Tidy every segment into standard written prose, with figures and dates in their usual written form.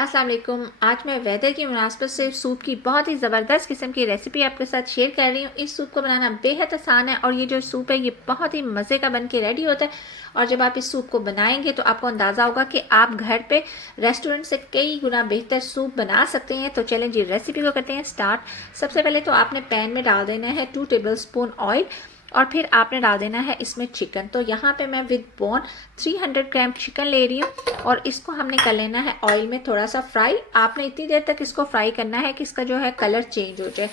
अस्सलाम वालेकुम। आज मैं वेदर की मुनासबत से सूप की बहुत ही ज़बरदस्त किस्म की रेसिपी आपके साथ शेयर कर रही हूँ। इस सूप को बनाना बेहद आसान है और ये जो सूप है ये बहुत ही मज़े का बन के रेडी होता है। और जब आप इस सूप को बनाएंगे तो आपको अंदाज़ा होगा कि आप घर पे रेस्टोरेंट से कई गुना बेहतर सूप बना सकते हैं। तो चलें जी, रेसिपी को करते हैं स्टार्ट। सबसे पहले तो आपने पैन में डाल देना है 2 टेबलस्पून ऑयल और फिर आपने डाल देना है इसमें चिकन। तो यहाँ पे मैं विद बोन 300 ग्राम चिकन ले रही हूँ और इसको हमने कर लेना है ऑयल में थोड़ा सा फ्राई। आपने इतनी देर तक इसको फ्राई करना है कि इसका जो है कलर चेंज हो जाए।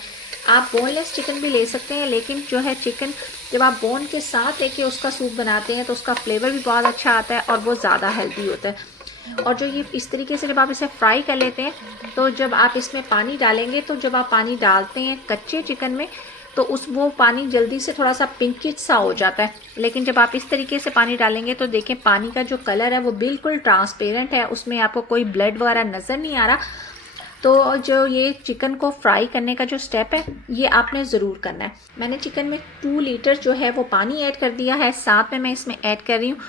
आप बोनलेस चिकन भी ले सकते हैं, लेकिन जो है चिकन जब आप बोन के साथ लेके उसका सूप बनाते हैं तो उसका फ्लेवर भी बहुत अच्छा आता है और वो ज़्यादा हेल्दी होता है। और जो ये इस तरीके से जब आप इसे फ्राई कर लेते हैं तो जब आप इसमें पानी डालेंगे, तो जब आप पानी डालते हैं कच्चे चिकन में तो वो पानी जल्दी से थोड़ा सा पिंकिश सा हो जाता है, लेकिन जब आप इस तरीके से पानी डालेंगे तो देखें पानी का जो कलर है वो बिल्कुल ट्रांसपेरेंट है, उसमें आपको कोई ब्लड वगैरह नज़र नहीं आ रहा। तो जो ये चिकन को फ्राई करने का जो स्टेप है ये आपने ज़रूर करना है। मैंने चिकन में 2 लीटर जो है वो पानी ऐड कर दिया है। साथ में मैं इसमें ऐड कर रही हूँ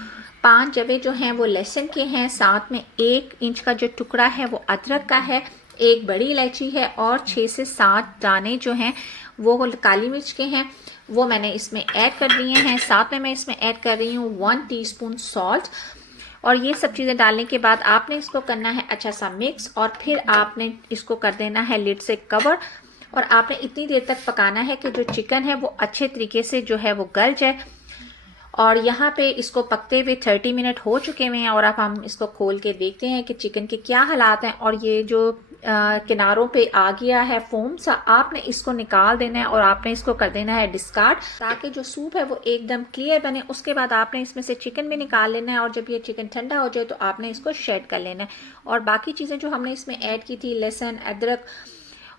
5 जवे जो हैं वो लहसुन के हैं, साथ में 1 इंच का जो टुकड़ा है वो अदरक का है, 1 बड़ी इलायची है और 6 से 7 दाने जो हैं वो काली मिर्च के हैं, वो मैंने इसमें ऐड कर दिए हैं। साथ में मैं इसमें ऐड कर रही हूँ 1 टीस्पून सॉल्ट। और ये सब चीज़ें डालने के बाद आपने इसको करना है अच्छा सा मिक्स और फिर आपने इसको कर देना है लिड से कवर और आपने इतनी देर तक पकाना है कि जो चिकन है वो अच्छे तरीके से जो है वो गल जाए। और यहाँ पे इसको पकते हुए 30 मिनट हो चुके हुए हैं और अब हम इसको खोल के देखते हैं कि चिकन के क्या हालात हैं। और ये जो किनारों पे आ गया है फोम सा, आपने इसको निकाल देना है और आपने इसको कर देना है डिस्कार्ड, ताकि जो सूप है वो एकदम क्लियर बने। उसके बाद आपने इसमें से चिकन भी निकाल लेना है और जब ये चिकन ठंडा हो जाए तो आपने इसको शेड कर लेना है। और बाकी चीज़ें जो हमने इसमें ऐड की थी, लहसुन, अदरक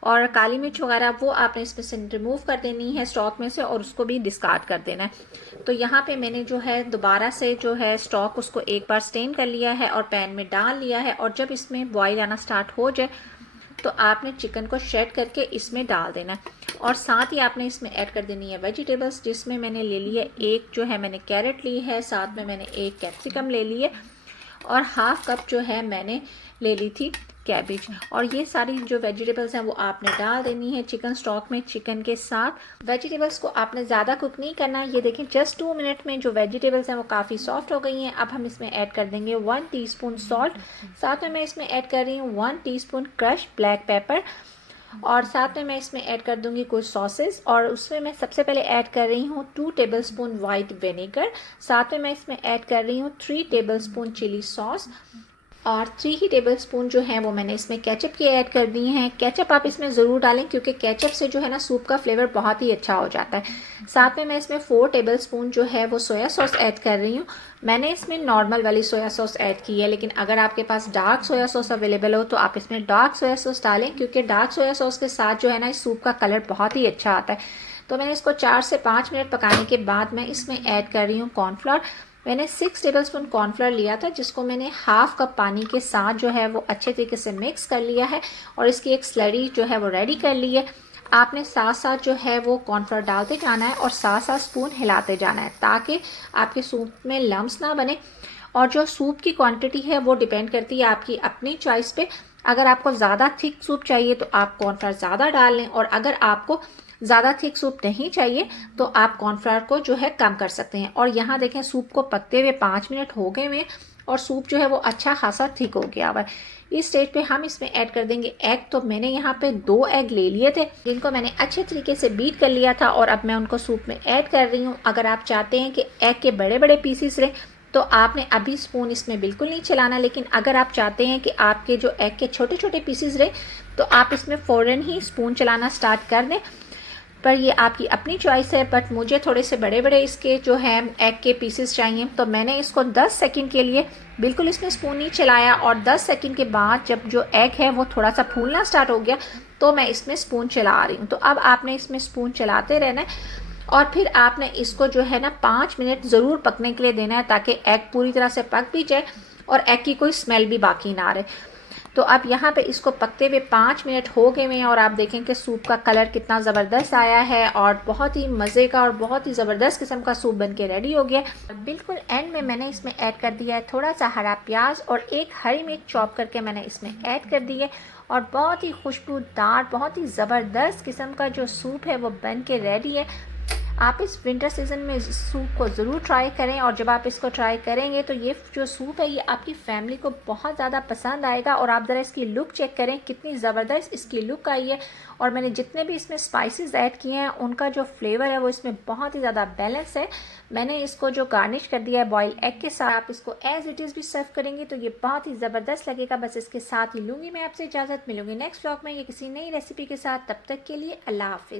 और काली मिर्च वगैरह, वो आपने इसमें से रिमूव कर देनी है स्टॉक में से और उसको भी डिस्कार्ड कर देना है। तो यहाँ पे मैंने जो है दोबारा से जो है स्टॉक उसको एक बार स्टेन कर लिया है और पैन में डाल लिया है। और जब इसमें बॉईल आना स्टार्ट हो जाए तो आपने चिकन को शेड करके इसमें डाल देना है। और साथ ही आपने इसमें ऐड कर देनी है वेजिटेबल्स, जिसमें मैंने ले ली है एक जो है मैंने कैरेट ली है, साथ में मैंने एक कैप्सिकम ले ली है और हाफ कप जो है मैंने ले ली थी कैबेज। और ये सारी जो वेजिटेबल्स हैं वो आपने डाल देनी है चिकन स्टॉक में चिकन के साथ। वेजिटेबल्स को आपने ज़्यादा कुक नहीं करना। ये देखें जस्ट 2 मिनट में जो वेजिटेबल्स हैं वो काफ़ी सॉफ्ट हो गई हैं। अब हम इसमें ऐड कर देंगे 1 टीस्पून सॉल्ट, साथ में मैं इसमें ऐड कर रही हूँ 1 टीस्पून क्रश ब्लैक पेपर और साथ में मैं इसमें ऐड कर दूंगी कुछ सॉसेस। और उसमें मैं सबसे पहले ऐड कर रही हूँ 2 टेबलस्पून वाइट विनेगर, साथ में मैं इसमें ऐड कर रही हूँ 3 टेबलस्पून चिली सॉस और 3 ही टेबलस्पून जो है वो मैंने इसमें केचप के ऐड कर दिए हैं। केचप आप इसमें ज़रूर डालें क्योंकि केचप से जो है ना सूप का फ्लेवर बहुत ही अच्छा हो जाता है। साथ में मैं इसमें 4 टेबलस्पून जो है वो सोया सॉस ऐड कर रही हूँ। मैंने इसमें नॉर्मल वाली सोया सॉस ऐड की है, लेकिन अगर आपके पास डार्क सोया सॉस अवेलेबल हो तो आप इसमें डार्क सोया सॉस डालें, क्योंकि डार्क सोया सॉस के साथ जो है ना इस सूप का कलर बहुत ही अच्छा आता है। तो मैंने इसको 4 से 5 मिनट पकाने के बाद मैं इसमें ऐड कर रही हूँ कॉर्नफ्लोर। मैंने 6 टेबलस्पून कॉर्नफ्लोर लिया था, जिसको मैंने हाफ कप पानी के साथ जो है वो अच्छे तरीके से मिक्स कर लिया है और इसकी एक स्लरी जो है वो रेडी कर ली है। आपने साथ साथ जो है वो कॉर्नफ्लोर डालते जाना है और साथ साथ स्पून हिलाते जाना है ताकि आपके सूप में लम्स ना बने। और जो सूप की क्वांटिटी है वो डिपेंड करती है आपकी अपनी चॉइस पे। अगर आपको ज़्यादा थिक सूप चाहिए तो आप कॉर्नफ्लोर ज़्यादा डाल लें और अगर आपको ज़्यादा थिक सूप नहीं चाहिए तो आप कॉर्नफ्लोर को जो है कम कर सकते हैं। और यहाँ देखें सूप को पकते हुए 5 मिनट हो गए हुए और सूप जो है वो अच्छा खासा थिक हो गया हुआ है। इस स्टेज पे हम इसमें ऐड कर देंगे एग। तो मैंने यहाँ पे 2 एग ले लिए थे, जिनको मैंने अच्छे तरीके से बीट कर लिया था और अब मैं उनको सूप में ऐड कर रही हूँ। अगर आप चाहते हैं कि एग के बड़े बड़े पीसीस रहे तो आपने अभी स्पून इसमें बिल्कुल नहीं चलाना, लेकिन अगर आप चाहते हैं कि आपके जो एग के छोटे छोटे पीसीस रहे तो आप इसमें फ़ौरन ही स्पून चलाना स्टार्ट कर दें। पर ये आपकी अपनी चॉइस है। बट मुझे थोड़े से बड़े बड़े इसके जो है एग के पीसेस चाहिए, तो मैंने इसको 10 सेकंड के लिए बिल्कुल इसमें स्पून नहीं चलाया और 10 सेकंड के बाद जब जो एग है वो थोड़ा सा फूलना स्टार्ट हो गया तो मैं इसमें स्पून चला रही हूँ। तो अब आपने इसमें स्पून चलाते रहना है और फिर आपने इसको जो है ना 5 मिनट ज़रूर पकने के लिए देना है ताकि एग पूरी तरह से पक भी जाए और एग की कोई स्मेल भी बाकी ना रहे। तो अब यहाँ पे इसको पकते हुए 5 मिनट हो गए हैं और आप देखें कि सूप का कलर कितना ज़बरदस्त आया है और बहुत ही मज़े का और बहुत ही ज़बरदस्त किस्म का सूप बन के रेडी हो गया। बिल्कुल एंड में मैंने इसमें ऐड कर दिया है थोड़ा सा हरा प्याज और एक हरी मिर्च चॉप करके मैंने इसमें ऐड कर दी है और बहुत ही खुशबूदार बहुत ही ज़बरदस्त किस्म का जो सूप है वो बन के रेडी है। आप इस विंटर सीज़न में इस सूप को ज़रूर ट्राई करें और जब आप इसको ट्राई करेंगे तो ये जो सूप है ये आपकी फैमिली को बहुत ज़्यादा पसंद आएगा। और आप ज़रा इसकी लुक चेक करें कितनी ज़बरदस्त इसकी लुक आई है और मैंने जितने भी इसमें स्पाइसेस ऐड किए हैं उनका जो फ्लेवर है वो इसमें बहुत ही ज़्यादा बैलेंस है। मैंने इसको जो गार्निश कर दिया है बॉयल एग के साथ, आप इसको एज इट इज़ भी सर्व करेंगे तो ये बहुत ही ज़बरदस्त लगेगा। बस इसके साथ ही लूँगी मैं आपसे इजाज़त, मिलूँगी नेक्स्ट व्लॉग में ये किसी नई रेसिपी के साथ। तब तक के लिए अल्लाह हाफिज़।